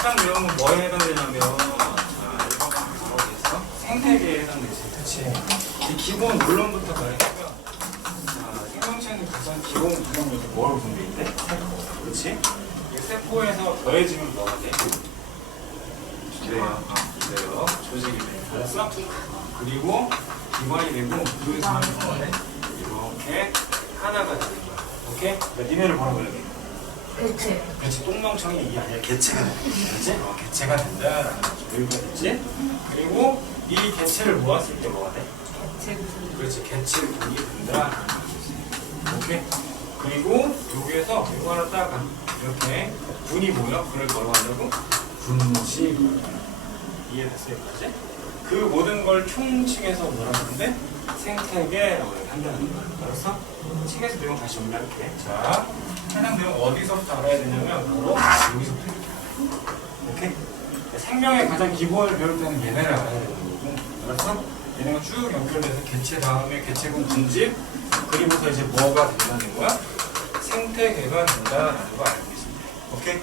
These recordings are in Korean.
해당 내용은 뭐에 해당되냐면, 자, 이거 뭐라고 했어? 생태계에 해당되지. 그치? 이 기본 물론부터 말해보면, 자, 생명체는 가장 기본 구성 요소 뭐로 분배인데? 세포. 그치? 이 세포에서 더해지면 뭐가 돼? 그래요. 그래요. 조직이 돼. 알았어? 그리고 기관이 되고, 그에서 하면 뭐가 돼? 이렇게 하나가 되는 거야. 오케이? 그러니까 니네를 뭐라고 해야 돼? 개체. 그렇지, 똥멍청이 이게 아니라 개체가 된다. 그렇지? 개체가 된다라는 거죠. 여기가 됐지? 그리고 이 개체를 모았을 때 뭐가 돼? 개체 구성. 그렇지, 개체 분이 된다라는 거지. 오케이? 그리고 여기에서 이거 하나 딱 이렇게 분이 모여. 그걸 뭐라고 한다고? 분식. 이해됐어요? 여기까지? 그 모든 걸 총칭해서 뭐라고 하는데? 생태계라고 한다는 거야. 알았어? 책에서 내용 다시 정리할게. 자, 해당 내용 어디서부터 알아야 되냐면 바로 여기서부터 이렇게 알아요. 오케이? 생명의 가장 기본을 배울 때는 얘네를 알아야 되는 거고, 알았어? 얘네가 쭉 연결돼서 개체 다음에 개체군 분집, 그리고서 이제 뭐가 된다는 거야? 생태계가 된다라는 거 알고 있습니다. 오케이?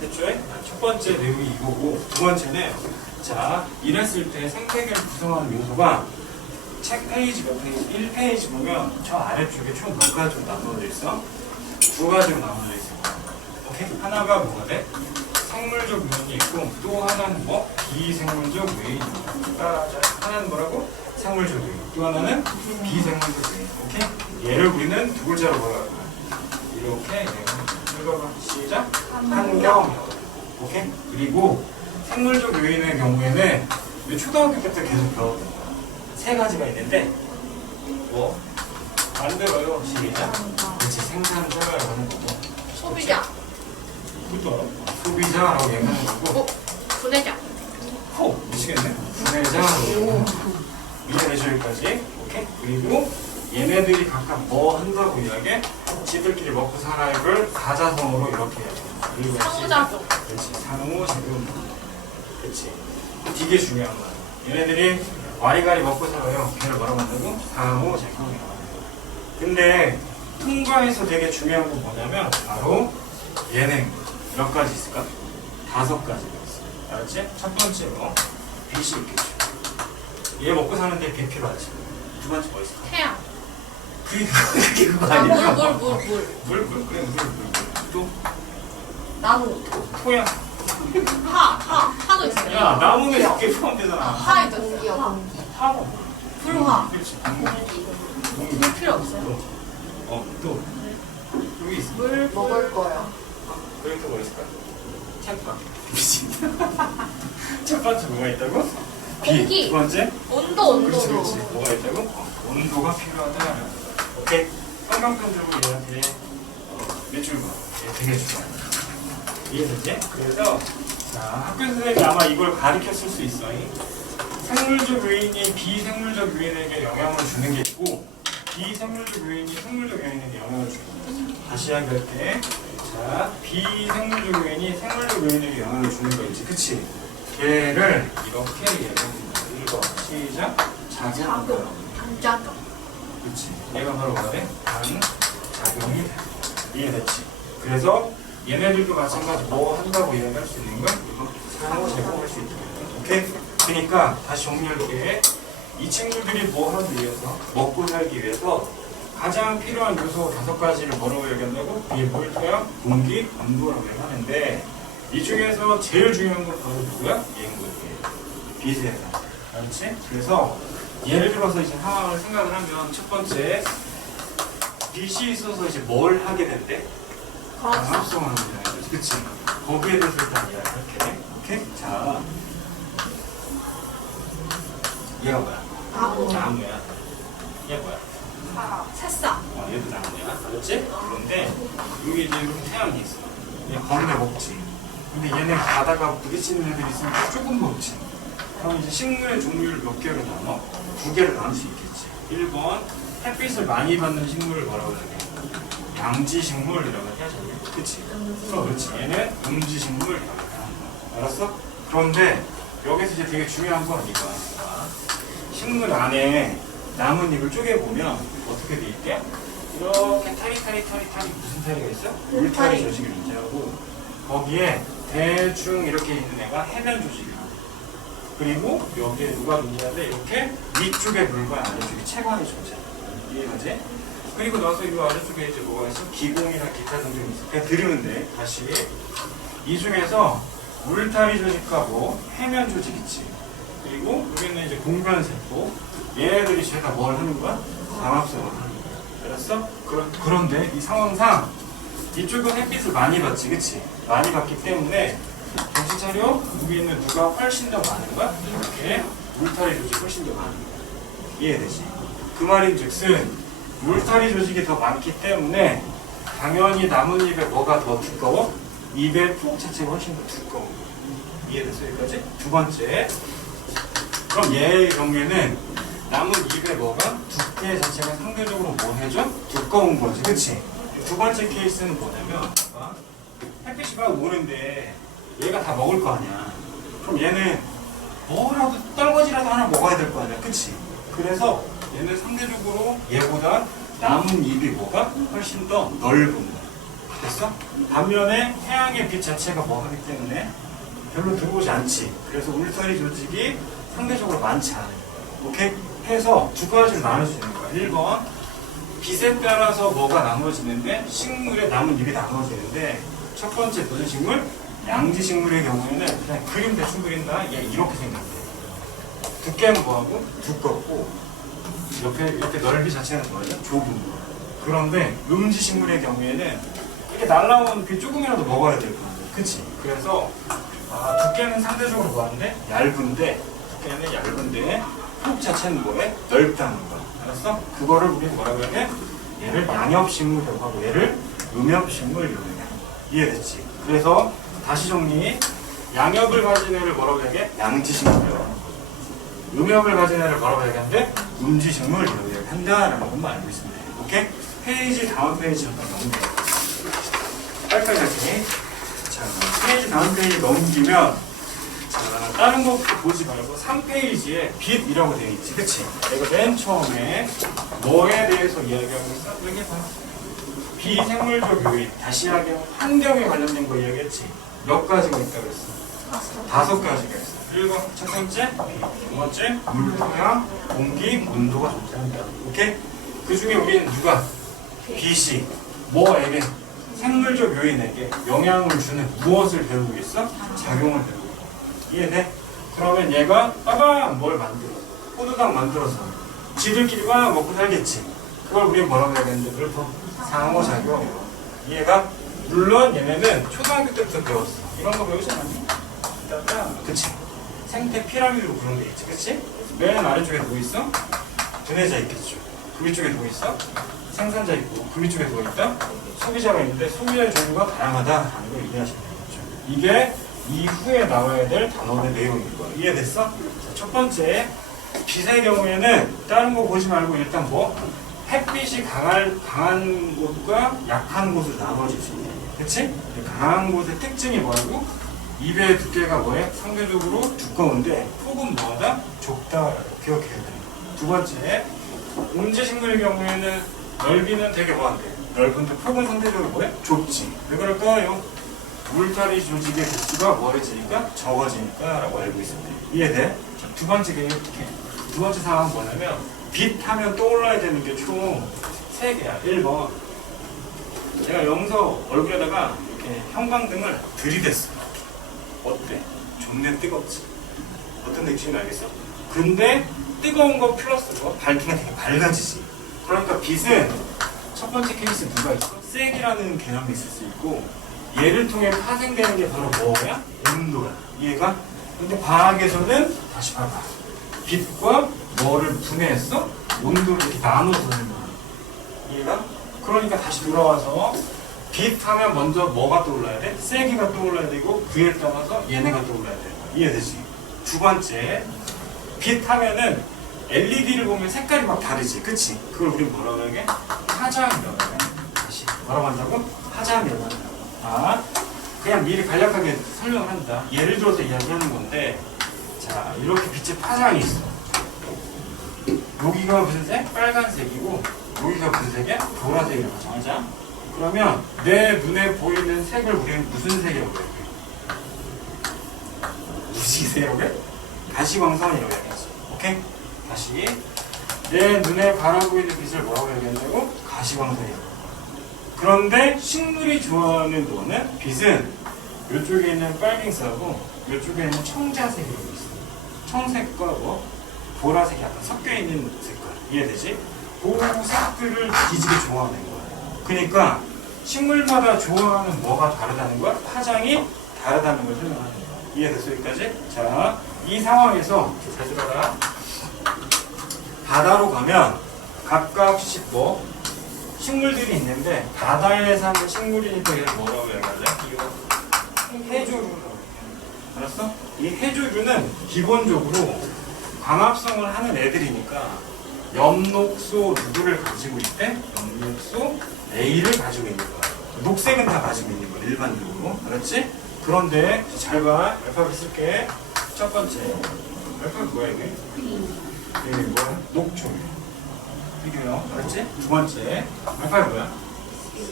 됐죠? 첫 번째 내용이 이거고, 두 번째는 자, 이랬을 때 생태계를 구성하는 요소가 책 페이지 몇 페이지? 1페이지 보면 저 아래쪽에 총 몇 가지로 나눠져 있어? 두 가지로 나눠져 있어. 오케이? 하나가 뭐가 돼? 생물적 요인이 있고 또 하나는 뭐? 비생물적 요인이 있다. 하나는 뭐라고? 생물적 요인. 또 하나는 비생물적 요인. 오케이? 얘를 우리는 두 글자로 뭐라고 할까? 이렇게 읽어봐. 시작. 환경. 오케이? 그리고 생물적 요인의 경우에는 우리 초등학교 때부터 계속 배웠던 세 가지가 있는데 뭐 만들어요. 시작. 그렇지, 생산자라고 하는 거고 소비자. 그것도 알아? 소비자라고 얘기하는 거고 분해자. 미치겠네. 분해자라고 이해되죠? 여기까지. 오케이? 그리고 얘네들이 각각 뭐 한다고 이야기해? 지들끼리 먹고 살아야를 가자성어로 이렇게 해야 돼. 그리고 상호작용. 그렇지, 상호작용. 그렇지, 되게 중요한 거야. 얘네들이 와리가리 먹고 살아요. 걔를 뭐라고 한다고? 상호작용이라고 한다고. 근데 통과에서 되게 중요한 건 뭐냐면 바로 얘네 몇 가지 있을까? 5가지가 있어. 알았지? 첫 번째로 빛이 있겠죠. 얘 먹고 사는데 빛 필요하지. 두 번째 뭐 있을까? 태양. 그게 그거 아니야? 물. 그래, 물. 또 나무. 토양. 하도 있어요. 야, 나무는 이렇게 포함되잖아. 하에도 있어요. 하고. 불화. 그렇지. 물 필요 없어요. 또 여기 있어. 물 먹을 거요. 그리고 또 뭐 있을까? 찰까? 미친. 첫 번째 뭐가 있다고? 공기. 두 번째? 온도. 그렇지. 뭐가 있다고? 온도가 필요하다. 오케이. 성경편적으로 얘한테 몇 줄 봐. 얘 되게 중요해. 이해됐지? 그래서 자, 학교 선생님이 아마 이걸 가르쳤을 수 있어. 생물적 요인이 비생물적 요인에게 영향을 주는 게 있고 비생물적 요인이 생물적 요인에게 영향을 주는 거야. 다시 이야기할게. 자, 비생물적 요인이 생물적 요인에게 영향을 주는 거 있지. 그치? 걔를 이렇게 얘기합니다. 읽어. 시작. 작용. 반작용. 그치. 얘가 바로 뭐래? 반작용이 돼. 이해됐지? 그래서 얘네들도 마찬가지 뭐 한다고 이야기할 수 있는 건 이거 상호작용할 수 있다. 오케이? 그러니까 다시 정리할게. 이 친구들이 뭐 하기 위해서? 먹고 살기 위해서 가장 필요한 요소 5가지를 뭐라고 얘기한다고? 이게 뭘까요? 공기, 온도라고 얘기하는데 이 중에서 제일 중요한 건 바로 누구야? 얘인 거예요. 빛이야. 알았지? 그래서 예를 들어서 이제 상황을 생각을 하면 첫 번째 빛이 있어서 이제 뭘 하게 된대? 광합성하는 거잖아요. 그치? 거기에 대해서 일단 이야기할게. 오케이? 자, 얘가 뭐야? 나무야. 얘 뭐야? 새싹. 얘도 나무야. 알았지? 그런데 여기 이제 이렇게 태양이 있어. 얘 건데 먹지. 근데 얘네 가다가 부딪히는 애들이 있으니까 조금 먹지. 그럼 이제 식물의 종류를 몇 개로 나눠? 2개를 나눌 수 있겠지. 1번 햇빛을 많이 받는 식물을 뭐라고 해야 돼? 양지식물이라고 해야지. 그치? 그렇지. 얘는 음지식물이라고 해. 알았어? 그런데 여기서 이제 되게 중요한 건 이거야. 식물 안에 나뭇잎을 쪼개보면 어떻게 돼 있대? 이렇게 타리 무슨 타리가 있어? 울타리 조직을 유지하고 거기에 대충 이렇게 있는 애가 해면 조직이야. 그리고 여기에 누가 존재하는데 이렇게 위쪽에 물과 아래쪽에 채광이 존재해. 이해가지? 그리고 나서 이 아래쪽에 이제 뭐가 있어? 기공이나 기타 등등이 있어. 그냥 들으면 돼. 다시 이 중에서 울타리 조직하고 해면 조직 있지. 그리고 여기는 이제 공변세포. 얘네들이 제가 뭘 하는 거야? 광합성을 하는 거야. 알았어? 그런데 이 상황상 이쪽은 햇빛을 많이 받지, 그치? 많이 받기 때문에 정신 차려. 여기는 누가 훨씬 더 많은 거야? 이렇게 울타리 조직 훨씬 더 많은 거야. 이해되지? 그 말인즉슨 울타리 조직이 더 많기 때문에 당연히 나뭇잎에 뭐가 더 두꺼워? 잎의 폭 자체가 훨씬 더 두꺼워. 이해됐어? 여기까지? 두 번째. 그럼 얘의 경우에는 나뭇잎에 뭐가? 두께 자체가 상대적으로 뭐 해줘? 두꺼운 거지, 그치? 두 번째 케이스는 뭐냐면 햇빛이 막 오는데 얘가 다 먹을 거 아니야. 그럼 얘는 뭐라도 떨거지라도 하나 먹어야 될 거 아니야, 그치? 그래서 얘는 상대적으로 얘보다 남은 잎이 뭐가? 훨씬 더 넓은 거야. 됐어? 반면에 태양의 빛 자체가 뭐 하기 때문에 별로 들어오지 않지. 그래서 울타리 조직이 상대적으로 많지 않아요. 오케이? 해서 두 가지를 나눌 수 있는 거야. 1번 빛에 따라서 뭐가 나눠지는데 식물의 남은 잎이 나눠지는데 첫 번째 무슨 식물? 양지 식물의 경우에는 그냥 그림 대충 그린다. 얘 이렇게 생각해. 두께는 뭐하고? 두껍고 이렇게 넓이 자체는 뭐예요? 좁은 거. 그런데 음지 식물의 경우에는 이렇게 날라온 빛 조금이라도 먹어야 될 거 아니야. 그치? 그래서 두께는 상대적으로 뭐한데? 얇은데 두께는 얇은데 폭 자체는 뭐해? 넓다는 거야. 알았어? 그거를 우리 뭐라고 해야 돼? 얘를 양엽식물이라고 하고 얘를 음엽식물이라고 해. 이해됐지? 그래서 다시 정리. 양엽을 가진 애를 뭐라고 얘기해? 양지식물이라고. 음엽을 가진 애를 뭐라고 얘기하는데? 음지식물이라고 얘기한다라는 것만 알고 있으면 돼. 오케이? 페이지 다음 페이지 잠깐 넘겨. 빨리빨리 할게. 자, 페이지 다음 페이지 넘기면 자, 다른 거 보지 말고 3페이지에 빛이라고 되어 있지. 그치? 이거 맨 처음에 뭐에 대해서 이야기하고 있어? 여기 봐. 비생물적 요인. 다시 이야기하면 환경에 관련된 거 이야기했지. 몇 가지가 있다고 했어? 5가지가 있어. 그리고 첫 번째, 두 번째, 물, 토양, 공기, 온도가 존재한다. 오케이? 그 중에 우리는 누가? 빛이 뭐에게? 생물적 요인에게 영향을 주는 무엇을 배우고 있어? 작용을 배우고 있어. 이해돼? 그러면 얘가 빠밤 뭘 만들어? 포도당 만들어서 지들끼리 막 먹고 살겠지. 그걸 우리는 뭐라고 해야겠는데? 그렇고 상호작용. 이해가? 물론 얘네는 초등학교 때부터 배웠어. 이런 거 배우지 않았니? 그치? 생태 피라미드로 그런 게 있지, 그치? 맨 아래쪽에 누구 있어? 분해자 있겠죠. 그 위쪽에 누구 있어? 생산자 있고 그 위쪽에 누구 있다? 소비자가 있는데 소비자의 종류가 다양하다라는 걸 이해하시면 되겠죠. 이게 이후에 나와야 될 단원의 내용인 거야. 이해됐어? 자, 첫 번째, 빛의 경우에는 다른 거 보지 말고 일단 뭐? 햇빛이 강한 곳과 약한 곳으로 나눠질 수 있다. 그치? 강한 곳의 특징이 뭐라고? 잎의 두께가 뭐예요? 상대적으로 두꺼운데 폭은 뭐하다? 좁다. 기억해야 돼. 두 번째, 음지식물의 경우에는 넓이는 되게 뭐한데? 넓은데 폭은 상대적으로 뭐예요? 좁지. 왜 그럴까요? 울타리 조직의 개수가 뭐해지니까? 적어지니까 라고 알고 있습니다. 이해돼? 자, 두 번째 두 번째 상황은 뭐냐면 빛 하면 떠올라야 되는 게 총 3개야. 1번, 제가 여기서 얼굴에다가 이렇게 형광등을 들이댔어. 어때? 존내 뜨겁지? 어떤 느낌인지 알겠어? 근데 뜨거운 거 플러스 뭐 밝기가 되게 밝아지지. 그러니까 빛은 첫 번째 케이스 누가 있어? 색이라는 개념이 있을 수 있고 얘를 통해 파생되는 게 바로 뭐야? 온도야. 이해가? 근데 과학에서는 다시 봐봐. 빛과 뭐를 분해했어? 온도를 이렇게 나눠서 하는 거야. 이해가? 그러니까 다시 돌아와서 빛 하면 먼저 뭐가 떠올라야 돼? 세기가 떠올라야 되고 그에 따라서 얘네가 떠올라야 돼. 이해되지? 두 번째, 빛 하면은 LED를 보면 색깔이 막 다르지. 그치? 그걸 우리 뭐라고 하게? 화장이라고 해. 다시 뭐라고 한다고? 화장이라고 한다고. 그냥 미리 간략하게 설명을 한다. 예를 들어서 이야기하는 건데 자, 이렇게 빛의 파장이 있어. 여기가 무슨 색? 빨간색이고 여기가 무슨 색이야? 보라색이라고 정하자. 그러면 내 눈에 보이는 색을 우리는 무슨 색이라고 해? 보이세요? 여기? 가시광선이라고 얘기했어. 오케이? 다시 내 눈에 바라보고 있는 빛을 뭐라고 얘기한다고? 가시광선이라고. 그런데 식물이 좋아하는 노는 빛은 이쪽에 있는 빨갱색하고 이쪽에 있는 청자색이라고 있어. 청색과 뭐 보라색이 약간 섞여 있는 색깔. 이해되지? 그 색들을 뒤지게 좋아하는 거야. 그러니까 식물마다 좋아하는 뭐가 다르다는 거야? 파장이 다르다는 걸 설명하는 거야. 이해됐어 여기까지? 자, 이 상황에서 잘 들어라. 바다로 가면 각각씩 뭐 식물들이 있는데 바다에 사는 식물이니까 이걸 뭐라고 얘기하래? 이거 해조류라고 얘기해. 알았어? 이 해조류는 기본적으로 광합성을 하는 애들이니까 엽록소 누구를 가지고 있대? 엽록소 A를 가지고 있는 거야. 녹색은 다 가지고 있는 거야 일반적으로. 알았지? 그런데 잘 봐. 알파벳 쓸게. 첫 번째 알파벳 뭐야 이게? 이게 뭐야? 녹조. 이게요. 알았지? 두 번째 알파벳 뭐야?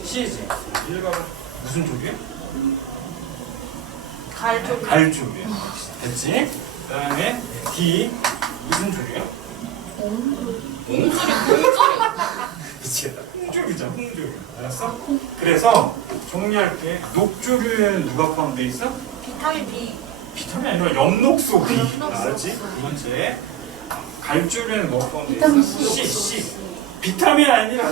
C지. 읽어봐. 무슨 조류야? 갈조. 갈조류야. 됐지? 그 다음에 D 무슨 조류야? 미치겠다. 홍조류잖아, 홍조류. 알았어? 그래서 정리할게. 녹조류에는 누가 포함되어 있어? 비타민 B. 비타민이 아니라 엽록소 B. 엽록소. 알았지? 두 번째. 갈조류에는 뭐 포함되어 비타민 있어? C. C. 비타민 아니라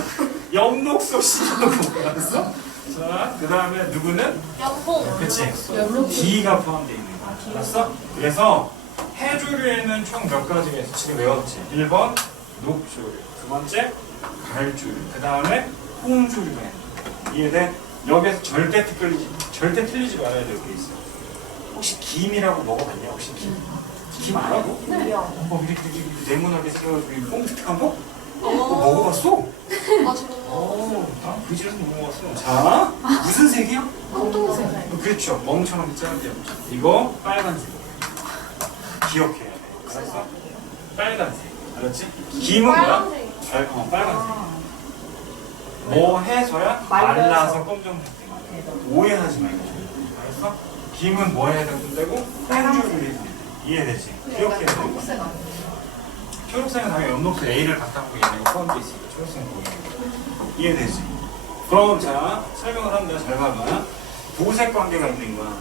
엽록소 C라고. 알았어? 자, 그 다음에 누구는? 연봉. 그치? 연봉. D가 포함되어 있는 거야. 알았어? 그래서 해조류에는 총 몇 가지가 있어? 지금 외웠지? 1번 녹조류, 두 번째 갈조류, 그 다음에 홍조류가 있는 거야. 이해돼? 여기서 절대 틀리지 말아야 될 게 있어. 혹시 김이라고 먹어봤냐? 혹시 김? 김 알아고? 네. 이렇게 네모나게 생겨가지고 뽕득한 거? 어. 먹어봤어? 아, 저거. 나 그지에서 못 먹었어. 자, 무슨 색이야? 검정색. 그렇죠. 멍청하게 짜는데 이거 빨간색. 기억해야 돼. 알았어? 빨간색. 알았지? 김은 뭐야? 빨간색. 빨간색. 뭐 해서야? 말라서 검정색. 오해하지 말고. 알았어? 김은 뭐 해야 된다고? 홍조류를 이해되지? 기억해야 돼. 초록색 아니야? 초록색은 당연히 엽록소 A를 바탕으로 얘네가 포함되어 있으니까 초록색은 보이는 이해되지? 그럼 자 설명을 합니다. 잘 봐봐. 보색 관계가 있는 거야.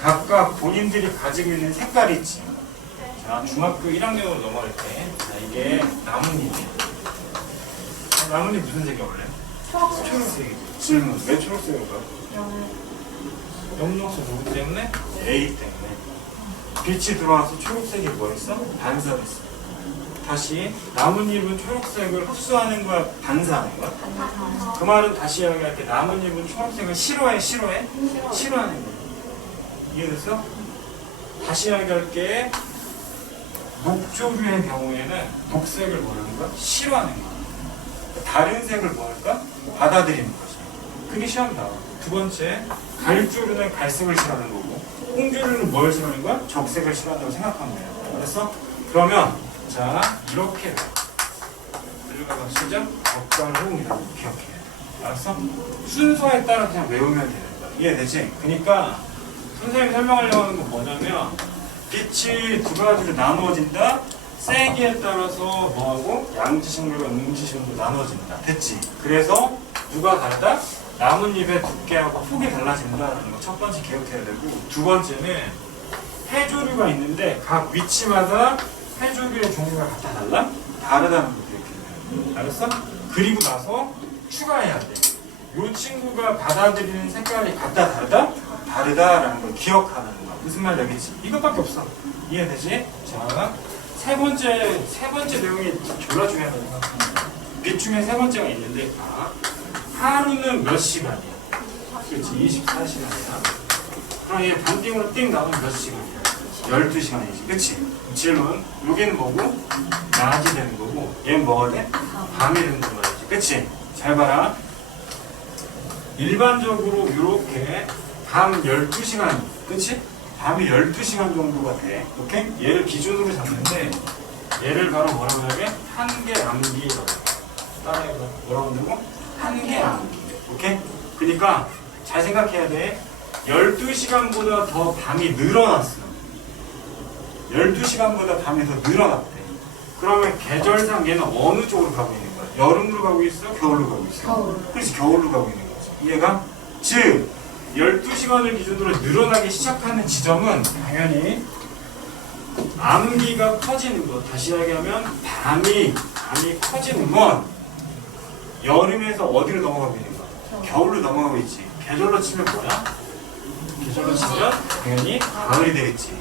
각각 본인들이 가지고 있는 색깔이 있지. 자 중학교 1학년으로 넘어갈 때 자, 이게 나뭇잎이야. 나뭇잎 무슨 색이야 원래? 초록색. 초록색이지. 질문 왜 초록색일까? 엽록소 누구 때문에? A 때문에. 빛이 들어와서 초록색이 뭐였어? 반사됐어. 다시 나뭇잎은 초록색을 흡수하는 거야? 반사하는 거야? 그 말은 다시 이야기할 때 나뭇잎은 초록색을 싫어해? 싫어하는 거야. 이해됐어? 다시 이야기할게. 녹조류의 경우에는 녹색을 뭐라는 거야? 싫어하는 거야. 다른 색을 뭐 할까? 받아들이는 거지. 그게 시험 나와. 두 번째, 갈조류는 갈색을 싫어하는 거고 홍조류는 뭘 싫어하는 거야? 적색을 싫어한다고 생각하면 돼요. 알았어? 그러면 자 이렇게 들어가서 시작 적갈호응이라고 기억해야 돼. 알았어? 순서에 따라 그냥 외우면 되는 거야. 이해되지? 그러니까 선생님이 설명하려고 하는 건 뭐냐면 빛이 두 가지로 나누어진다. 세기에 따라서 뭐하고 양지식물과 음지식물로 나누어진다. 됐지? 그래서 누가 다르다? 나뭇잎의 두께하고 폭이 달라진다는 거 첫 번째 기억해야 되고 두 번째는 해조류가 있는데 각 위치마다 해조류의 종류가 같아 달라? 다르다는 거 기억해야 돼. 알았어? 그리고 나서 추가해야 돼. 이 친구가 받아들이는 색깔이 같다 다르다? 다르다라는 걸 기억하는 거야. 무슨 말 되겠지? 이것밖에 없어. 이해되지? 자, 세 번째 내용이 졸라 중요하다고 생각합니다. 빛 중에 세 번째가 있는데 하루는 몇 시간이야? 그렇지, 24시간이야. 그럼 얘 반띵으로 띵 나오면 몇 시간이야? 12시간이지. 그치? 질문. 여기는 뭐고? 낮이 되는 거고 얘는 뭐가 돼? 밤이 되는 거지. 그치? 잘 봐라. 일반적으로 이렇게 밤 12시간 그치? 밤이 12시간 정도가 돼. 오케이? 얘를 기준으로 잡는데 얘를 바로 뭐라고 해야 돼? 한계 암기라고. 따라해봐. 뭐라고 한다고? 한계 암기. 오케이? 그러니까 잘 생각해야 돼. 12시간보다 더 밤이 늘어났어. 12시간보다 밤이 더 늘어났대. 그러면 계절상 얘는 어느 쪽으로 가고 있는 거야? 여름으로 가고 있어? 겨울로 가고 있어? 겨울. 그렇지, 겨울로 가고 있는 거지. 이해가? 즉 12시간을 기준으로 늘어나기 시작하는 지점은 당연히 암기가 커지는 것. 다시 이야기하면 밤이 커지는 건 여름에서 어디로 넘어가고 있는 거야? 겨울로 넘어가고 있지. 계절로 치면 뭐야? 계절로 치면 당연히 가을이 되겠지.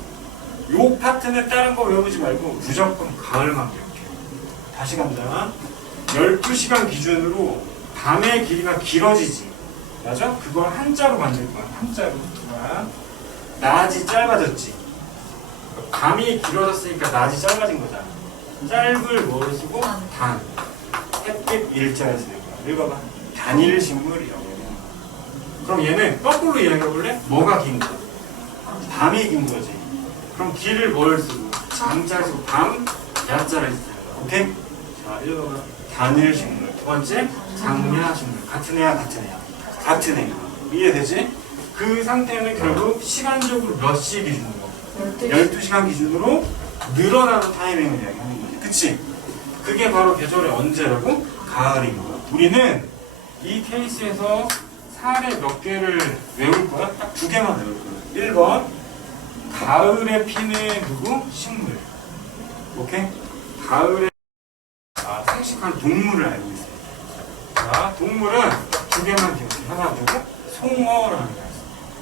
요 파트는 다른 거 외우지 말고 무조건 가을만 배울게. 다시 간다. 12시간 기준으로 밤의 길이가 길어지지. 맞아? 그걸 한자로 만들 거야. 한자로. 자, 낮이 짧아졌지. 밤이 길어졌으니까 낮이 짧아진 거잖아. 짧을 뭐를 쓰고? 단. 햇빛 일자를 쓰는 거야. 읽어봐. 단일 식물이라고. 그럼 얘는 거꾸로 이야기해볼래? 뭐가 긴 거야? 밤이 긴 거지. 그럼 길을 뭘 쓰고? 장자를 쓰고 밤, 야자를 쓰는 거야. 오케이? 자, 읽어봐. 단일 식물. 두 번째, 장야 식물. 같은 애야, 같은 애야. 같은 애야. 이해되지? 그 상태는 결국 시간적으로 몇 시 기준으로? 12시간 기준으로 늘어나는 타이밍을 이야기하는 거지. 그치? 그게 바로 계절의 언제라고? 가을인 거야. 우리는 이 케이스에서 사례 몇 개를 외울 거야? 딱 두 개만 외울 거야. 1번 가을에 피는 누구? 식물. 오케이? 가을에 생식하는 동물을 알고 있어요. 자, 동물은 두 개만 기억해. 하나 누구? 송어라는 게 있어.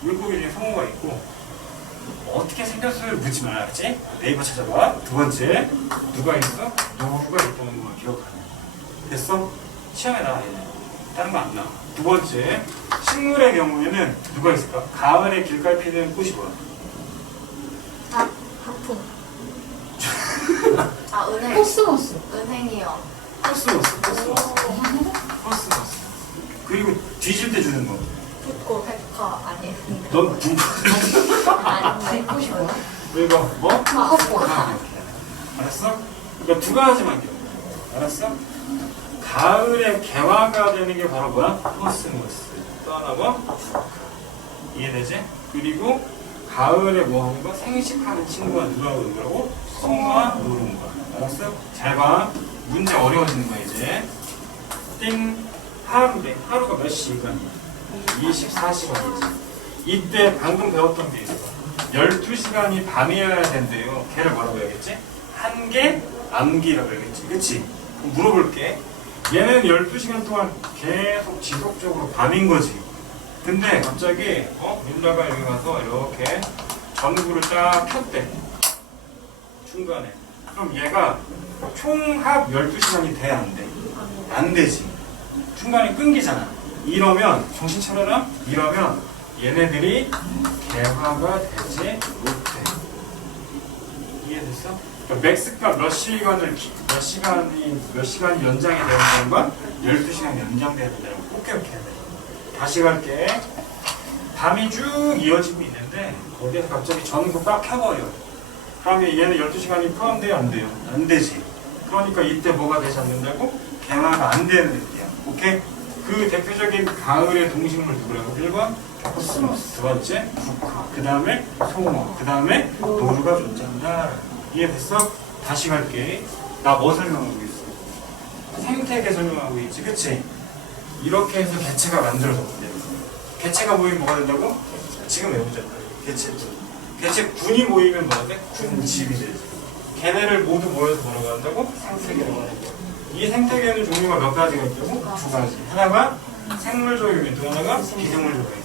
물고기 중에 송어가 있고 어떻게 생겼을 묻지 말았지? 네이버 찾아봐. 두 번째 누가 있어? 누가 있다는 걸 기억하네. 됐어? 시험에 나와 얘는. 다른 거 안 나와. 두 번째 식물의 경우에는 누가 있을까? 가을에 길가에 피는 꽃이 뭐야? 하품. 은행. 코스모스. 은행이요. 코스모스. 그리고 뒤질 때 주는 거. 붓고 백화 아니에요. 넌 부... 아닌데. 꽃이 뭐야? 이거 뭐? 헛꽃. 알았어? 그러니까 두 가지만 기억해. 알았어? 가을에 개화가 되는 게 바로 뭐야? 코스모스. 또 하나 뭐? 이해되지? 그리고 가을에 뭐 하는 거? 생식하는 친구가 누가 오는 거라고? 송과 노는 거야. 알았어? 잘 봐. 문제 어려워지는 거야 이제. 띵. 하루래. 하루가 몇 시간이야? 24시간이지. 이때 방금 배웠던 게 있어. 12시간이 밤이어야 된대요. 걔를 뭐라고 해야겠지? 한개 암기라고 해야겠지. 그치? 그럼 물어볼게. 얘는 12시간 동안 계속 지속적으로 밤인 거지. 근데 갑자기 민다가 여기 가서 이렇게 전구를 딱 켰대. 중간에. 그럼 얘가 총합 12시간이 돼? 안 돼? 안 되지. 중간에 끊기잖아. 이러면 정신 차려라. 이러면 얘네들이 개화가 되지 못해. 이해됐어? 그러니까 맥스가 몇 시간이 연장이 되는 건 12시간 연장돼야 된다고 꼭 기억해야 돼. 다시 갈게. 밤이 쭉 이어지고 있는데 거기에서 갑자기 전구 딱 켜버려. 그러면 얘는 12시간이 포함돼요? 안 돼요? 안 되지. 그러니까 이때 뭐가 되지 않는다고? 개화가 안 되는 애들이야. 오케이? 그 대표적인 가을의 동식물 누구라고? 1번 코스모스, 두 번째 국화, 그 다음에 송어, 그 다음에 노루가 존재한다. 이해됐어? 다시 갈게. 나 뭐 설명하고 있어? 생태계 설명하고 있지, 그치? 이렇게 해서 개체가 만들어졌거든. 개체가 모이면 뭐가 된다고? 지금 외우자. 개체군이 모이면 뭐가 돼? 군집이 되지. 걔네를 모두 모여서 뭐라고 한다고? 생태계라고 하는 거야. 이 생태계는 종류가 몇 가지가 있다고? 두 가지. 하나가 생물적 요인, 또 하나가 비생물적 요인.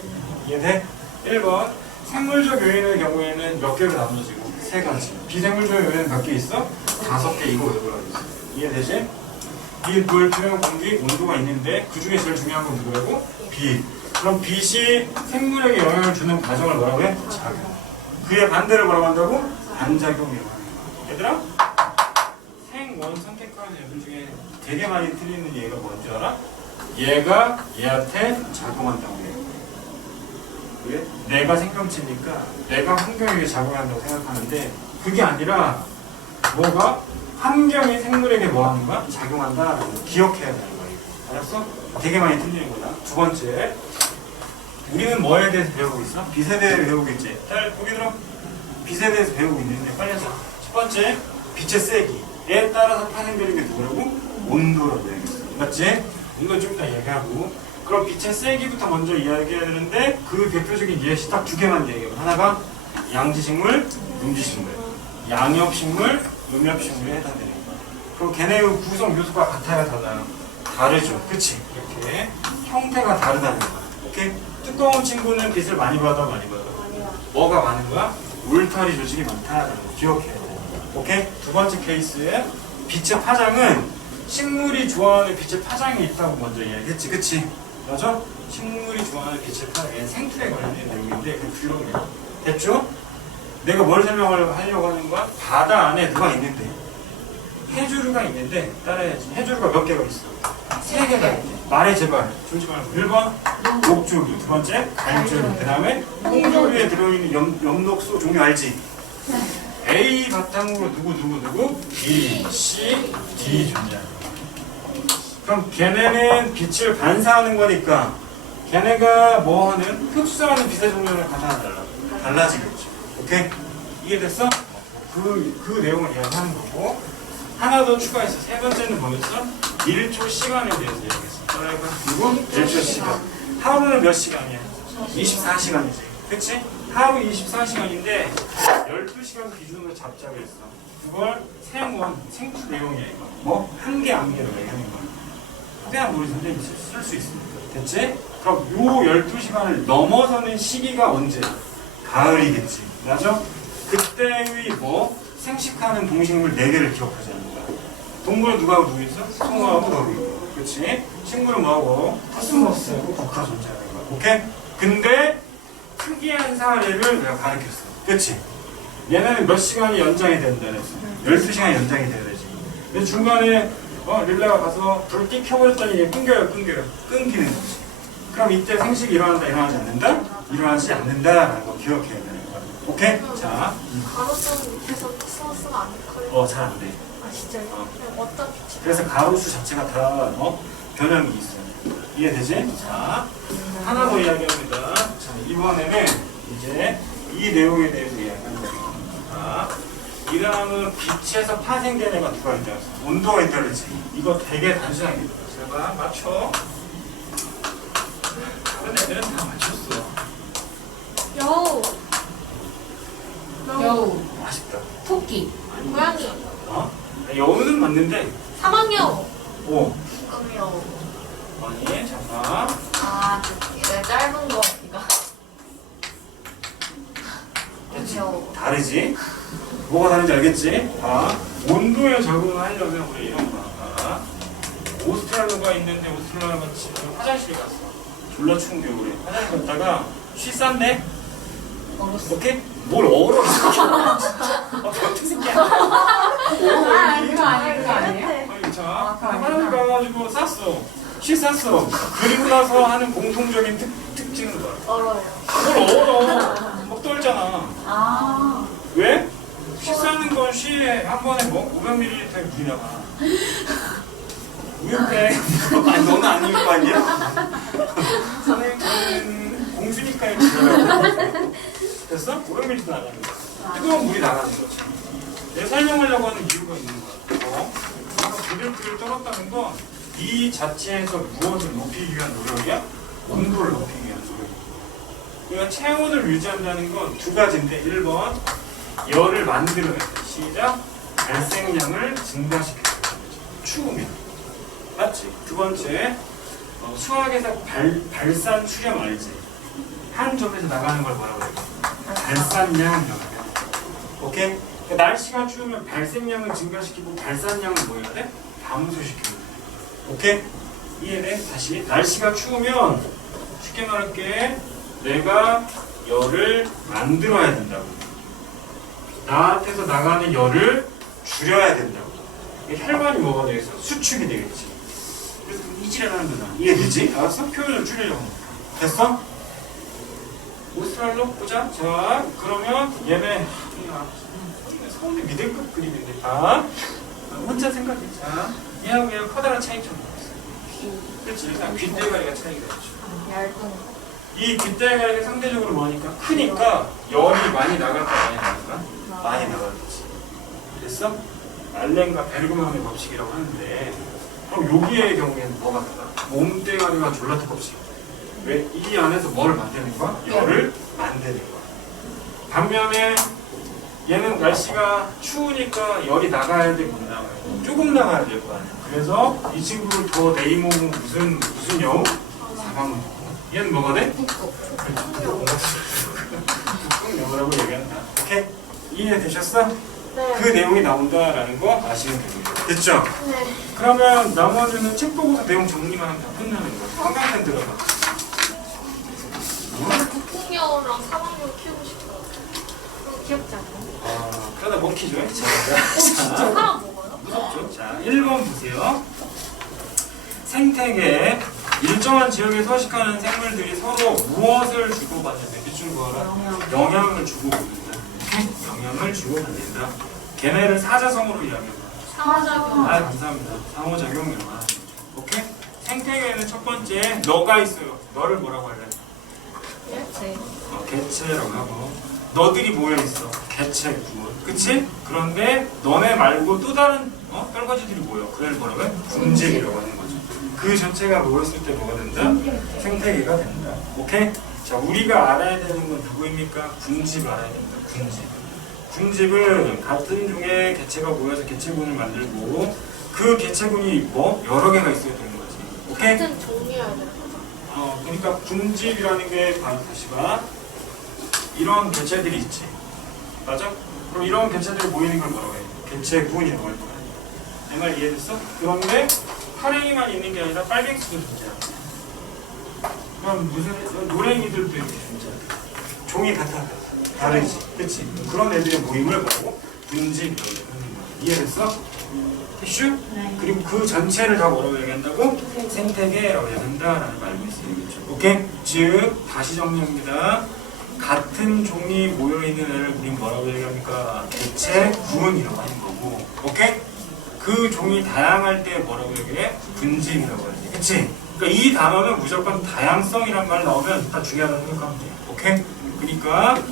이해돼? 1번 생물적 요인의 경우에는 몇 개로 나눠지고? 세 가지. 비생물적 요인은 몇 개 있어? 5개. 이거 외우라고 했어. 이해되지? 빛, 물, 표면, 공기, 온도가 있는데 그 중에 제일 중요한 건 누구라고? 빛. 그럼 빛이 생물에게 영향을 주는 과정을 뭐라고 해? 작용. 그의 반대를 뭐라고 한다고? 반작용이라고 하는 거야. 얘들아? 생원 선택하는 애들 중에 되게 많이 틀리는 얘가 뭔지 알아? 얘가 얘한테 작용한다고 해. 왜? 내가 생명체니까 내가 환경에게 작용한다고 생각하는데 그게 아니라 뭐가? 환경이 생물에게 뭐 하는 거야? 작용한다. 기억해야 되는 거야. 알았어? 되게 많이 틀리는 거다. 두 번째, 우리는 뭐에 대해서 배우고 있어? 빛에 대해 배우고 있지. 잘 보기 들어. 빛에 대해서 배우고 있는데 빨리 해서. 첫 번째, 빛의 세기에 따라서 파생되는 게 뭐라고? 온도라고 얘기했어. 맞지? 온도 좀 이따 얘기하고. 그럼 빛의 세기부터 먼저 이야기해야 되는데 그 대표적인 예시 딱 두 개만 얘기해요. 하나가 양지식물, 음지식물. 양엽식물, 음엽식물에 해당되는 거야. 그럼 걔네의 구성 요소가 같아야 달라요? 다르죠. 그치? 이렇게 형태가 다르다는 거야. 오케이? 두꺼운 친구는 빛을 많이 받아, 많이 받아? 뭐가 많은 거야? 울타리 조직이 많다라는 거 기억해야 돼. 오케이? 두 번째 케이스에 빛의 파장은 식물이 좋아하는 빛의 파장이 있다고 먼저 이야기했지. 그치? 맞아? 식물이 좋아하는 빛의 파장. 얘는 생틀에 관련된 내용인데 그 규칙이야. 됐죠? 내가 뭘 설명하려고 하는 거야? 바다 안에 누가 있는데 해조류가 있는데 따라해야지. 해조류가 몇 개가 있어? 3개가 있대. 말해 제발. 졸지 말고. 1번 목조류, 두 번째 갈조류, 그 다음에 홍조류에 들어있는 엽록소 종류 알지? A 바탕으로 누구 B, C, D 존재하는 거야. 그럼 걔네는 빛을 반사하는 거니까 걔네가 뭐 하는 흡수하는 빛의 종류는 같아 달라지겠죠. 오케이? 이해됐어? 그 내용을 이야기하는 거고 하나 더 추가했어. 세 번째는 뭐였어? 1초 시간에 대해서 얘기했어. 그리고 1초 시간. 하루는 몇 시간이야? 24시간이지. 그치? 하루 24시간인데 12시간 기준으로 잡자 그랬어. 그걸 생투 내용이야 이거. 뭐? 한개 암기로 얘기하는 거야. 그냥 우리 선생님이 쓸 수 있으니까. 됐지? 그럼 요 12시간을 넘어서는 시기가 언제? 가을이겠지. 맞아? 그때의 뭐? 생식하는 동식물 4개를 기억하자는 거야. 동물은 누구하고 누구 있어? 송어하고 너구리. 그치? 식물은 뭐하고? 코스모스하고 국화 존재하는 거야. 오케이? 근데 특이한 사례를 내가 가르쳤어. 그치? 얘네는 몇 시간이 연장이 된다 그랬어. 12시간이 연장이 돼야 되지. 근데 중간에 릴라가 가서 불을 띡 켜버렸더니 얘 끊기는 거지. 그럼 이때 생식이 일어나지 않는다? 일어나지 않는다라는 거 기억해야 되는 거야. 오케이? 자. 가로수 밑에서 코스모스가 안 커요. 잘 안 돼. 아 진짜요? 어떤 빛이? 그래서 가로수 자체가 다 변형이 있어요. 이해되지? 자, 하나 더 이야기합니다. 자, 이번에는 이제 이 내용에 대해서 이야기하는 거예요. 자, 이 다음은 빛에서 파생된 애가 누가 있냐? 온도가 있다 그랬지? 이거 되게 단순하게. 제가 맞춰. 근데 애들은 다 맞췄어. 여우. 여우, 아쉽다. 토끼, 고양이. 여우는 맞는데, 사막여우. 오. 금여우. 아니, 잠깐. 아, 그 짧은 거 이거. 금여우. 다르지? 뭐가 다른지 알겠지? 온도에 적응을 하려면 우리 이런 거. 오스트랄로가 있는데 오스트랄로가 지금 화장실 갔어. 졸라 추운 겨울에. 화장실 갔다가 쉬쌌네? 얼었어. 오케이? 뭘 얼어? 어떻게 새끼야? 그거 아니에요? 아니, 자, 아, 그거 화장실 아니구나. 가가지고 쌌어. 쉬쌌어. 그리고 나서 하는 공통적인 특징은 뭐야? 얼어요. 뭘 얼어? 막 떨잖아. 아, 왜? 쉬 싸는 건 쉬에 한 번에 뭐 500ml의 물이 나가. 우유배. 아니 너는 아닐 거 아니야? 저는 공수니까 이렇게 됐어? 500ml 나가는 거야. 뜨거운 물이 나가는 거지. 내가 설명하려고 하는 이유가 있는 거야. 내가 부들부들 떨었다는 건 이 자체에서 무엇을 높이기 위한 노력이야? 온도를 높이기 위한 노력. 그러니까 체온을 유지한다는 건 두 가지인데 1번 열을 만들어야 돼. 시작. 발생량을 증가시켜야 돼. 추우면. 맞지? 두 번째 수학에서 발산 수렴 알지? 한 점에서 나가는 걸 뭐라고 해요? 발산량이라고 해요. 오케이? 그러니까 날씨가 추우면 발생량을 증가시키고 발산량을 뭐 해야 돼? 감소시켜야 돼. 오케이? 이해돼? 다시 날씨가 추우면 쉽게 말할게 내가 열을 만들어야 된다고. 나한테서 나가는 열을 줄여야 된다고. 혈관이 뭐가 되겠어? 수축이 되겠지. 그래서 이질을 하는 거잖아. 이해되지? 알았어? 표현을 줄이려고. 됐어? 오스트랄로 보자. 자, 그러면 얘네 서울대 미들급 그림인데 혼자 생각해. 자, 얘하고 얘하고 커다란 차이점이 있어. 그렇지? 귓대가리가 차이가 있죠. 얇은. 이 귓대가리가 상대적으로 뭐니까 크니까 열이 많이 나갈 거 아니야. 많이 나가겠지. 됐어? 알렌과 베르그만의 법칙이라고 하는데 그럼 여기의 경우에는 뭐가 나가? 몸뚱아리가 졸라 뜨겁지. 왜? 이 안에서 뭐를 만드는 거야? 열을 만드는 거야. 반면에 얘는 날씨가 추우니까 열이 나가야 돼, 못 나가요? 조금 나가야 될 거 아니야. 그래서 이 친구를 더 네이모는 무슨 여우? 사방문. 얘는 뭐가 돼? 북극 여우라고 얘기한다. 오케이? 이해되셨어? 네. 그 내용이 나온다라는 거 아시면 됩니다. 됐죠? 네. 그러면 나머지는 책 보고서 내용 정리만 하면 다 끝나는 거야. 한강편 들어가. 북극여우랑 사막여우 키우고 싶어요. 귀엽지 않아요? 그러다 먹히죠? 자, 사람 먹어요? 무섭죠? 자, 1번 보세요. 생태계에 일정한 지역에 서식하는 생물들이 서로 무엇을 주고받는다? 밑줄 그어라. 영향을 주고받는다. 영향을 주고받는다. 걔네를 사자성어로 이야기합니다. 상호작용. 아, 감사합니다. 상호작용 영화. 오케이? 생태계에는 첫 번째 너가 있어요. 너를 뭐라고 할래? 네. 개체라고 하고 너들이 모여있어. 개체 구원. 그치? 그런데 너네 말고 또 다른 떨거지들이 모여. 그걸 뭐라고 해? 군집이라고 하는 거죠. 그 전체가 모였을 때 뭐가 된다? 생태계가 된다. 오케이? 자, 우리가 알아야 되는 건 누구입니까? 군집 알아야 됩니다. 군집. 군집은 같은 종의 개체가 모여서 개체군을 만들고 그 개체군이 뭐? 여러 개가 있어야 되는 거지. 오케이? 같은 종이어야 돼요. 그러니까 군집이라는 게 다시 봐. 이런 개체들이 있지. 맞아? 그럼 이런 개체들이 모이는 걸 뭐라고 해? 개체군이라고 할 거야. 내 말 이해됐어? 그런데 파랭이만 있는 게 아니라 빨갱이도 존재한다. 그럼 무슨 노랭이들도 이렇게 존재한다. 종이 같아. 다르지. 그치? 그런 애들의 모임을 뭐라고? 군집이라고 하는 거야. 이해됐어? 티슈? 네. 그리고 그 전체를 다 뭐라고 얘기한다고? 생태계라고 얘기한다라는 걸 알고 있어야겠죠. 오케이? 즉 다시 정리합니다. 같은 종이 모여있는 애를 우린 뭐라고 얘기합니까? 개체군이라고 하는 거고. 오케이? 그 종이 다양할 때 뭐라고 얘기해? 군집이라고 하지. 그치? 그러니까 이 단어는 무조건 다양성이란 말 나오면 다 중요하다고 생각하면 돼. 오케이? 그러니까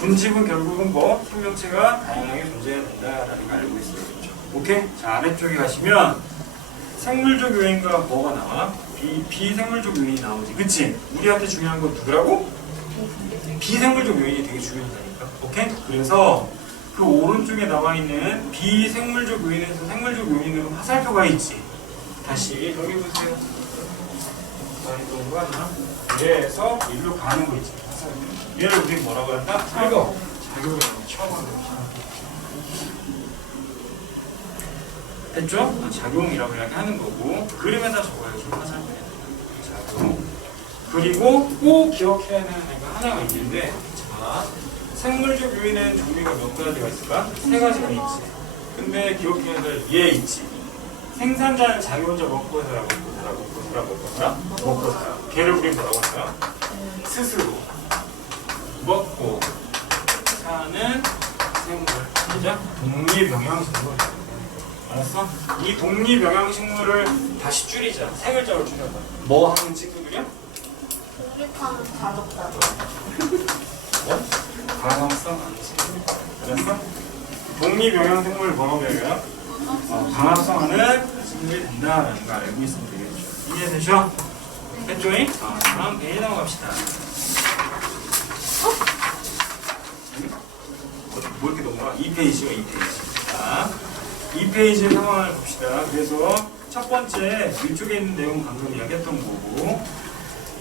군집은 결국은 뭐? 생명체가 다양하게 존재해야 된다라는 걸 알고 있어야겠죠. 오케이? 자, 아래쪽에 가시면 생물적 요인과 뭐가 나와? 비생물적 요인이 나오지. 그치? 우리한테 중요한 건 누구라고? 비생물적 요인이 되게 중요하다니까. 오케이? 그래서 그 오른쪽에 나와 있는 비생물적 요인에서 생물적 요인으로 화살표가 있지. 다시 여기 보세요. 많이 좋은 거 아니야? 얘에서 일로 가는 거 있지. 화살표. 얘를 우리 뭐라고 한다? 작용. 작용이라고 처음 하는 거. 됐죠? 작용이라고 이야기하는 거고 그림에다 적어야죠. 화살표. 작용. 그리고 꼭 기억해야 되는 애가 하나가 있는데, 자, 생물적 요인에는 종류가 몇 가지가 있을까? 세 가지가 있지. 근데 기억해야 될 얘 있지. 생산자는 자기 혼자 먹고 살아, 먹고 살아, 먹고 살아, 먹고 살아, 먹고 살아. 걔를 우리 뭐라고 할까요? 스스로 먹고 사는 생물. 그죠? 독립영양식물. 알았어? 이 독립영양식물을 다시 줄이자. 세 글자로 줄여봐. 뭐 하는 친구들이야? 독립하는 가족다. 뭐? 방합성 암시. 알았어? 독립영양생물 뭐라고 얘기해요? 방합성하는 식물이 된다라는 걸 알고 있으면 되겠죠. 이해되죠? 됐죠잉? 다음 페이지 넘어갑시다. 뭐 이렇게 넘어가? 2페이지요, 2페이지. 자, 2페이지 상황을 봅시다. 그래서 첫 번째, 위쪽에 있는 내용 방금 이야기했던 거고,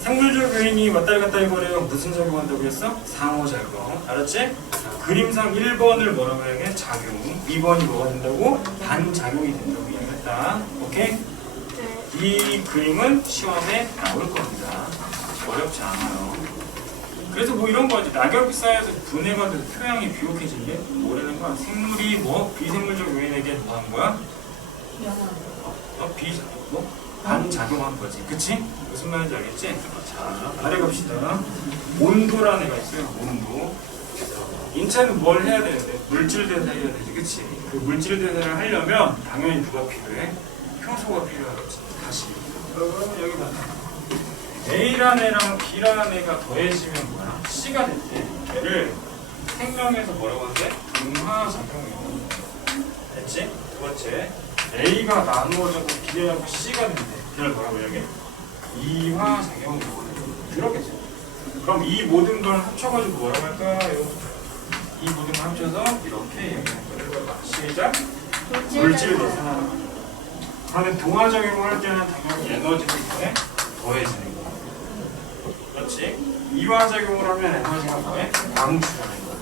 생물적 요인이 왔다리 갔다리 거려요. 무슨 작용한다고 했어? 상호작용. 알았지? 자, 그림상 1번을 뭐라고 해야 해? 작용. 2번이 뭐가 된다고? 반작용이 된다고 이야기했다. 오케이? 이 그림은 시험에 나올 겁니다. 어렵지 않아요. 그래서 뭐 이런 거지. 낙엽이 쌓여서 분해가 돼서 표양이 비옥해지게 뭐라는 거야? 생물이 뭐 비생물적 요인에게 뭐 한 거야? 뭐? 반작용한 거지. 그치? 무슨 말인지 알겠지? 자, 아래 갑시다. 온도라는 애가 있어요. 온도. 인체는 뭘 해야 되는데? 물질 대사를 해야 되지. 그치? 그 물질 대사를 하려면 당연히 누가 필요해? 효소가 필요하겠지. 다시. 그러면 여기 봐. A라는 애랑 B라는 애가 더해지면 뭐야? C가 됐대. 얘를 생명에서 뭐라고 하는데? 중화작용이요. 됐지? 두 번째, A가 나누어져서 B하고 C가 되는데 B를 뭐라고 여기? 이화작용이요. 이렇겠죠. 그럼 이 모든 걸 합쳐가지고 뭐라고 할까요? 이 모든 걸 합쳐서 이렇게 얘기하는 거예요. 시작. 물질 대산하는. 그러면 동화작용을 할 때는 당연히 에너지를 뭐해? 더해지는 거야. 그렇지? 이화작용을 하면 에너지가 뭐해? 방출하는 거야.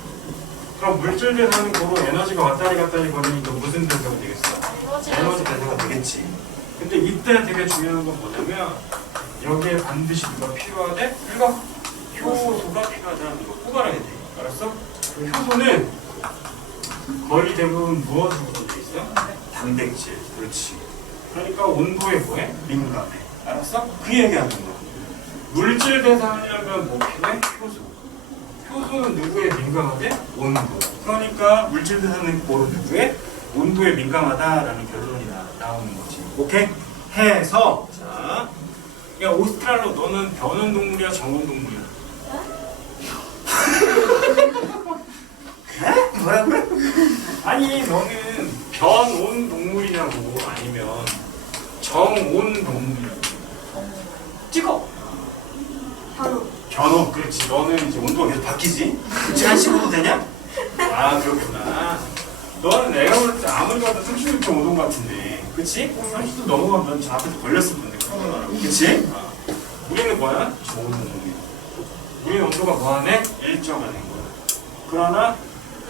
그럼 물질 대사는 고로 에너지가 왔다리 갔다리 거리니까 무슨 대사가 되겠어? 에너지 대사가 되겠지. 근데 이때 되게 중요한 건 뭐냐면 여기에 반드시 누가 필요하대? 이거 효소가 필요하다는 거 꼭 알아야 돼. 알았어? 그 효소는 거의 대부분 무엇으로 되어 있어요? 단백질. 그렇지. 그러니까 온도에 뭐해? 민감해. 알았어? 그 얘기하는 거야. 물질 대사하려면 뭐 필요해? 효소. 효소는 누구에 민감하대? 온도. 그러니까 물질 대사는 뭐로 누구에? 온도에 민감하다라는 결론이 나오는 거지. 오케이? 해서 자, 야 오스트랄로 너는 변온 동물이야, 정온 동물이야? 그래? 뭐라고요? 아니 너는 변온 동물이냐고 아니면 정온 동물이냐고. 찍어. 변온. 그렇지. 너는 이제 온도가 계속 바뀌지? 그치? 한 15도 되냐? 아 그렇구나. 너는 내가 볼 때 아무리 봐도 36.5도 같은데 그치? 30도 넘어가면 넌 저 앞에서 걸렸을 건데 그치? 우리는 뭐야? 좋은 온도야. 우리는 온도가 뭐하네? 일정하는 거야. 그러나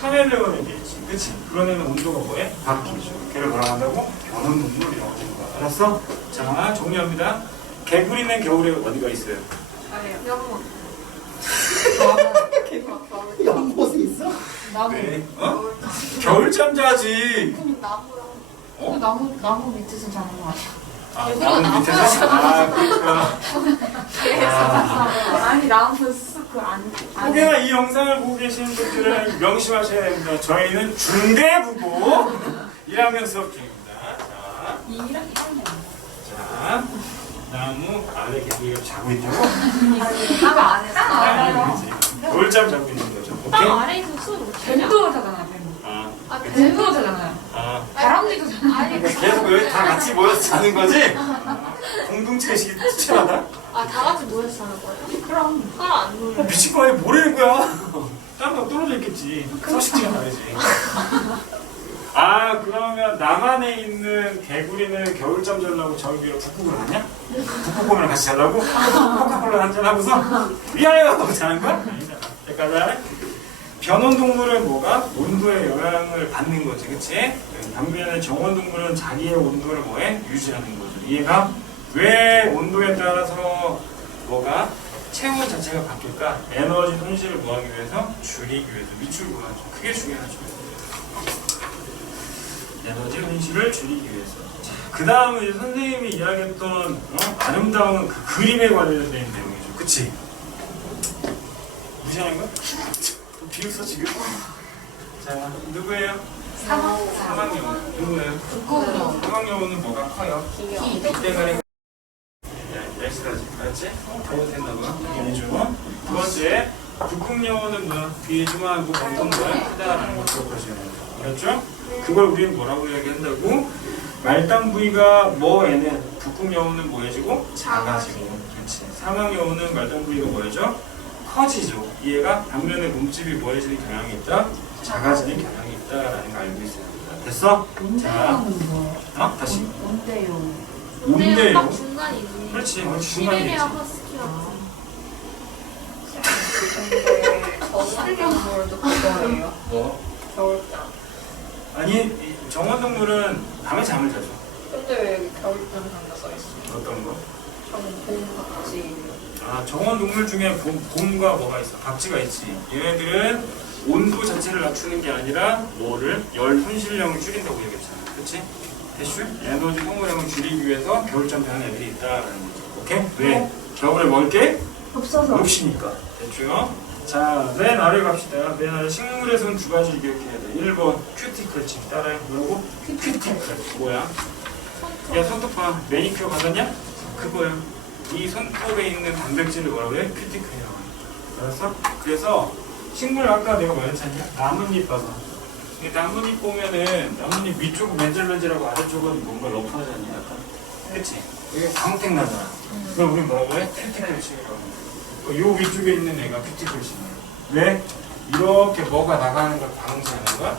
카멜레온에 있지 그치? 그런 애는 온도가 뭐해? 바뀌죠. 걔를 뭐라고 한다고? 변온 동물이라고 하는 거야. 알았어? 자 정리합니다. 개구리는 겨울에 어디가 있어요? 연못. 연못이 있어? 나무. 네. 어? 겨울잠 자지. 나무. 나무 밑에서 자는 거 아니야? 아, 개구리가 나무 밑에서? 아, 그러니까. 아니 나무 숲그 안. 혹여나 이 영상을 보고 계시는 분들은 명심하셔야 됩니다. 저희는 중대부고 1학년 수업 중입니다. 자, 이랑 자, 나무 아래 개구리가 자고 있다고? 나무 안에서. 아, 그렇지. 겨울잠 자고 있는 거죠. 오케이? 땅 아래에서 수업 못하냐? 뱀도 자잖아 뱀. 아, 아, 뱀도 자잖아요. 아. 바람쥐도 자잖아. 아니, 그러니까 계속 여기 다 같이 모여서 자는 거지? 공동체 의식이 투철하다? 아, 다 같이 모여서 자는 거예요? 그럼. 서로 안 놀려. 미친 거 아니야? 뭐라는 거야? 딴거 떨어져 있겠지. 서식지가 다르지. 아, 그러면 남한에 있는 개구리는 겨울잠 자려고 저기로 북극을 하냐? 북극곰이랑 같이 자려고? 코카콜라 한잔하고서 위하여 하고 자는 거야? 아니잖아. 여기까지. 변온 동물은 뭐가? 온도의 영향을 받는 거지, 그치? 반면에 정온 동물은 자기의 온도를 뭐해? 유지하는 거죠. 이해가? 왜 온도에 따라서 뭐가? 체온 자체가 바뀔까? 에너지 손실을 뭐하기 위해서? 줄이기 위해서. 밑줄 그어야죠. 그게 중요하죠. 에너지 손실을 줄이기 위해서. 그 다음은 이제 선생님이 이야기했던 아름다운 그 그림에 관련된 내용이죠. 그치? 무시하는 거야? 비웃어 지금? 자, 누구예요? 사막여우. 누구예요? 북극여. 사막여우는 뭐가 커요? 이때가리 엑스라지. 알았지? 잘못했나봐. 얘기해줘. 두 번째, 북극여우는 뭐야? 귀에 조그마하고 엄청 뭐야? 크다라는 걸 기억하셔야 돼요. 알았죠? 그걸 우리는 뭐라고 이야기한다고? 말단 부위가 뭐에는 북극여우는 뭐해지고? 작아지고. 그렇지. 사막여우는 말단 부위가 뭐해져? 커지죠. 이해가? 반면에 몸집이 뭐해지는 경향이 있다? 작아지는 경향이 있다라는 걸 알고 있어야 된다. 됐어? 온대요는 뭐? 다시. 온대요. 온대요. 딱 중간이지. 그렇지. 중간이겠지. 시베리아 허스키라고. 설경물도 그거예요. 뭐? 겨울잠. 아니, 정원동물은 밤에 잠을 자죠. 근데 왜 여기 겨울잠 산다 써있어? 어떤 거? 봄 같이. 아, 정원동물 중에 봄과 뭐가 있어? 박쥐가 있지. 얘네들은 온도 자체를 낮추는 게 아니라 뭐를? 열 손실량을 줄인다고 얘기했잖아. 그치? 대슈? 에너지 소모량을 줄이기 위해서 겨울잠 자는 애들이 있다라는 거죠. 오케이? 왜? 겨울에 먹을 게 없어서. 없으니까. 됐죠? 자, 맨 아래 갑시다. 맨 아래 식물에서는 두 가지 기억해야 돼. 1번 큐티클 지금 따라해. 뭐라고? 큐티클. 뭐야? 야, 손톱 봐. 매니큐어 받았냐? 그거야. 이 손톱에 있는 단백질을 뭐라고 해? 큐티클이라고 해. 알았어? 그래서 식물 아까 내가 말했잖냐? 나뭇잎 봐봐. 이 나뭇잎 보면은 나뭇잎 위쪽은 맨질맨질하고 아래쪽은 뭔가 러프하잖니 약간. 그치? 이게 광택 나잖아. 그걸 우리 뭐라고 해? 큐티클층이라고. 요 위쪽에 있는 애가 큐티클층이야. 왜? 이렇게 뭐가 나가는 걸 방지하는 거야?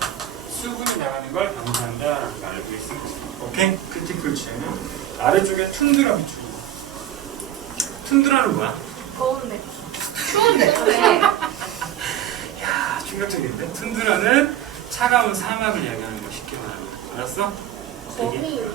수분이 나가는 걸 방지한다라는 걸 알고 있어. 오케이? 큐티클층. 아래쪽에 툰드라 위쪽. 툰드라는 뭐야? 더운데. 추운데. 야, 충격적인데? 툰드라는 차가운 사막을 이야기하는 거 쉽게 말하면. 알았어? 되게?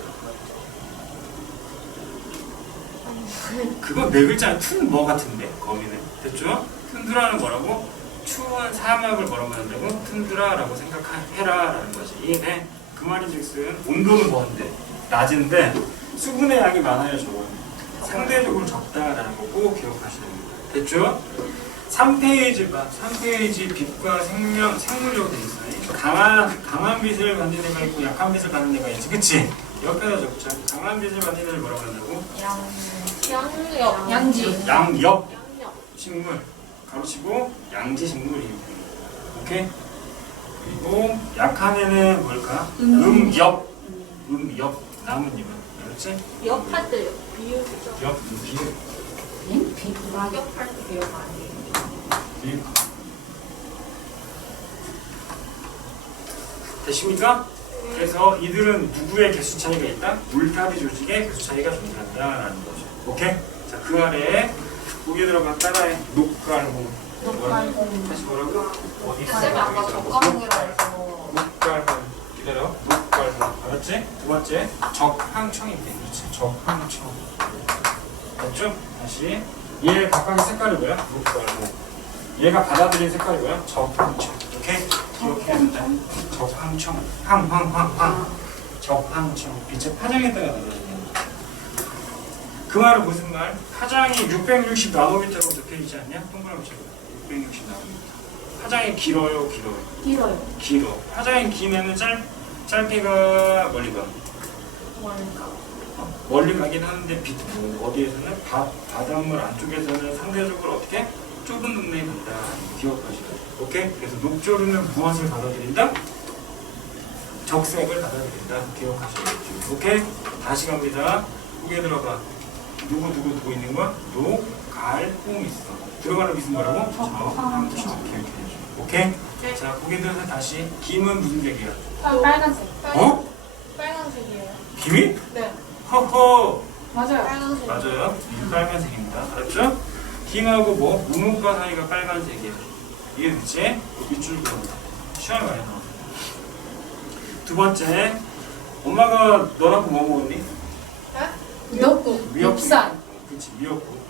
그거 네 글자는 툰 뭐 같은데? 거미는. 됐죠? 툰드라는 뭐라고? 추운 사막을 뭐라고 한다고? 툰드라라고 생각해라라는 거지. 이해돼? 그 말인즉슨 온도는 뭔데? 낮은데 수분의 양이 많아요, 저거. 상대적으로 적다라는 거 꼭 기억하시는 거예요. 됐죠? 3페이지 봐. 3페이지 빛과 생물력이 돼 있어요. 강한 빛을 받는 애가 있고 약한 빛을 받는 애가 있지. 그치? 옆에다 적자. 강한 빛을 받는 애를 뭐라고 한다고? 양력. 양지. 양엽 양력. 식물. 가로치고 양지 식물이에요. 오케이? 그리고 약한 애는 뭘까? 음엽. 나뭇잎은. 그렇지? 옆할 때 비유죠. 엽, 비읍. 낙엽할 때 기억 아니에요. 비읍. 되십니까? 그래서 이들은 누구의 개수 차이가 있다? 울타리 조직의 개수 차이가 존재한다라는 거죠. 오케이? 자, 그 아래에 거기에 들어가 따라해. 녹갈홍. 녹갈홍. 다시 뭐라고? 어디 있어? 쌤이 아까 적과목이라 해서 녹갈홍. 기다려. 녹갈홍. 알았지? 두 번째, 적황청이 있대. 그렇지? 적황청. 됐죠? 다시. 얘 각각의 색깔이 뭐야? 녹갈홍. 얘가 받아들인 색깔이 뭐야? 적황청. 오케이? 기억해야 된다. 적황청. 황. 적황청. 빛의 파장에다가 넣어야 그 말은 무슨 말? 파장이 660 나노미터라고 적혀있지 않냐? 동그라미 쳐봐. 660 나노미터. 파장이 길어요? 길어. 파장이 긴 애는 짧게가 멀리 가. 멀리 가긴 하는데 어디에서는 바닷물 안쪽에서는 상대적으로 어떻게? 좁은 동네에 간다. 기억하시고. 오케이? 그래서 녹조류는 무엇을 받아들인다? 적색을 받아들인다. 기억하시겠죠. 오케이? 다시 갑니다. 고개 들어가. 누구 있는 거야? 녹갈홍 있어. 들어가는 빛은 뭐라고? 적황청. 기억해야죠. 오케이? 네. 자, 고개 들어서 다시. 김은 무슨 색이야? 빨간색. 어? 빨간색이에요. 김이? 네. 허허. 맞아요. 빨간색. 맞아요. 이 빨간색입니다. 알았죠? 김하고 뭐? 우묵과 사이가 빨간색이에요. 이해됐지? 밑줄 그어. 시험에 많이 나와. 두 번째, 엄마가 너랑 뭐 먹었니? 네? 미역국. 육산. 그치, 미역국.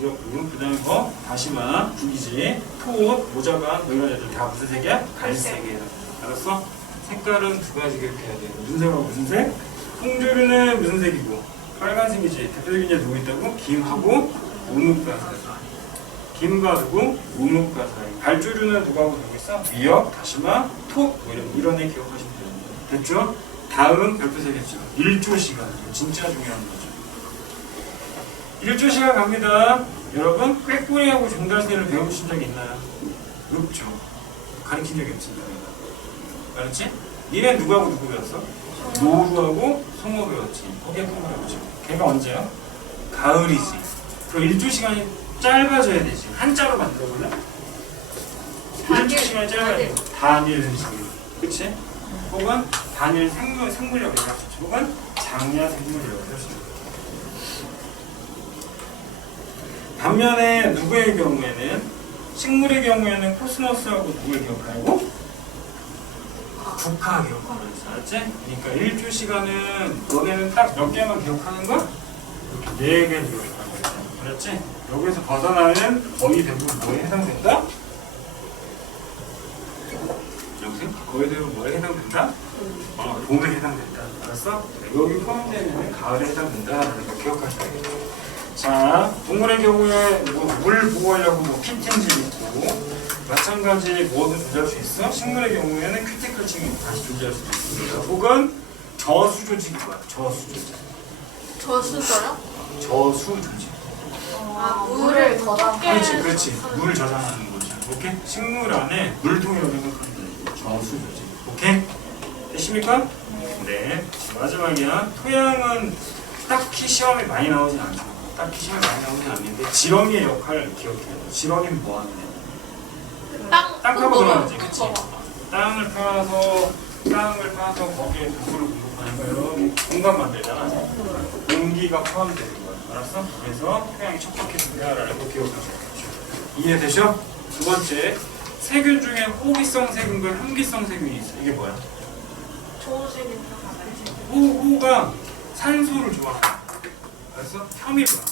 그 다음에 뭐? 다시마, 구기지, 톳, 모자반, 뭐 이런 애들 다 무슨 색이야? 갈색이에요. 알았어? 색깔은 두 가지 기억해야 돼. 무슨 색하고 무슨 색? 홍조류는 무슨 색이고? 빨간색이지. 대표적인 애 누구 있다고? 김하고 우묵과 사이. 김과 누구? 우묵과 사이. 갈조류는 누구하고 누구 있어? 미역, 다시마, 톳, 뭐 이런 애 기억하시면 됩니다. 됐죠? 다음 별표 세겠죠. 1조 시간. 진짜 중요한 거죠. 1조 시간 갑니다. 여러분, 꾀꼬리하고 종달새를 배우신 적 있나요? 없죠. 가르친 적이 없습니다. 알았지? 니네 누구하고 누구 배웠어? 노루하고 송어 배웠지. 거기에 통과해보죠. 걔가 언제야? 가을이지. 그 1조 시간이 짧아져야 되지. 한자로 만들어볼래? 1조 시간이 짧아야 돼. 단일 시간. 그치? 혹은 단일 생물력을 할 수 있지. 혹은 장야 생물력을 할 수 있지. 반면에 누구의 경우에는 식물의 경우에는 코스모스하고 누구를 기억하고? 국화 기억하는 거지. 알았지? 그러니까 1조 시간은 너네는 딱 몇 개만 기억하는 거야? 이렇게 4개 기억하는 거야. 알았지? 여기서 벗어나는 거의 대부분 뭐에 해당된다? 여보세요? 거의 대부분 뭐에 해당된다? 봄에 해당된다. 알았어? 여기 포함되면 가을에 해당된다라는 거 기억하셔야겠죠. 자, 동물의 경우에 물 보호하려고 피팅질이 있고 마찬가지 뭐든 존재할 수 있어. 식물의 경우에는 큐티클층이 다시 존재할 수 있습니다. 혹은 저수 조직이 뭐야? 저수 조직. 저수저요? 저수 조직. 물을 저장. 그렇지. 물을 저장하는 거죠. 오케이? 식물 안에 물통이라고 생각하면 돼. 저수조지. 오케이? 되십니까? 네. 마지막이야. 토양은 딱히 시험에 많이 나오진 않죠. 딱히 시험에 많이 나오진 않는데 지렁이의 역할을 기억해야 돼. 지렁이는 뭐 하는 애? 땅 파고 들어가지, 그치? 땅을 파서 거기에 도구를 공급하는 거예요. 공간 만들잖아. 공기가 포함되는 거야. 알았어? 그래서 토양이 척박해진다라는 거 기억하세요. 이해되죠? 두 번째, 세균 중에 호기성 세균과 혐기성 세균이 있어. 이게 뭐야? 좋으시긴 호가 산소를 좋아해. 알았어? 혐이구나.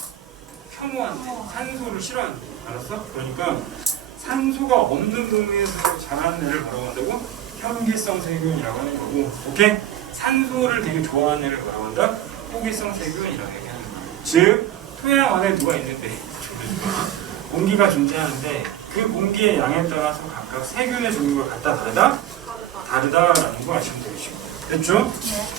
혐오한데 산소를 싫어한대. 알았어? 그러니까 산소가 없는 동네에서 자라는 애를 뭐라고 한다고? 혐기성 세균이라고 하는 거고, 오케이? 산소를 되게 좋아하는 애를 뭐라고 한다? 호기성 세균이라고 얘기하는 거야. 즉, 토양 안에 누가 있는데 공기가 존재하는데 그 공기의 양에 따라서 각각 세균의 종류가 같다 다르다? 다르다라는 거 아시면 되겠죠. 됐죠? 네.